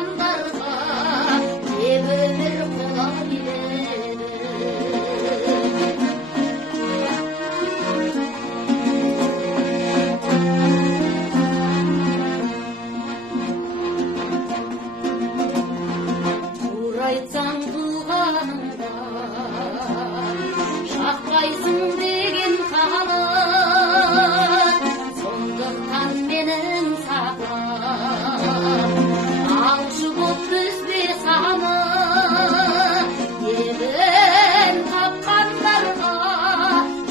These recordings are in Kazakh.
таққандарға өмір қолай береді. Тура айтсаң туғаныңда шақпайсың деген қалып, сондықтан менің саған аңшы боп үзбе саны. Ебін тапқандарға,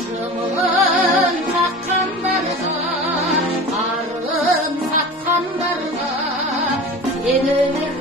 жымын таққандарға, арын сатқандарға өмір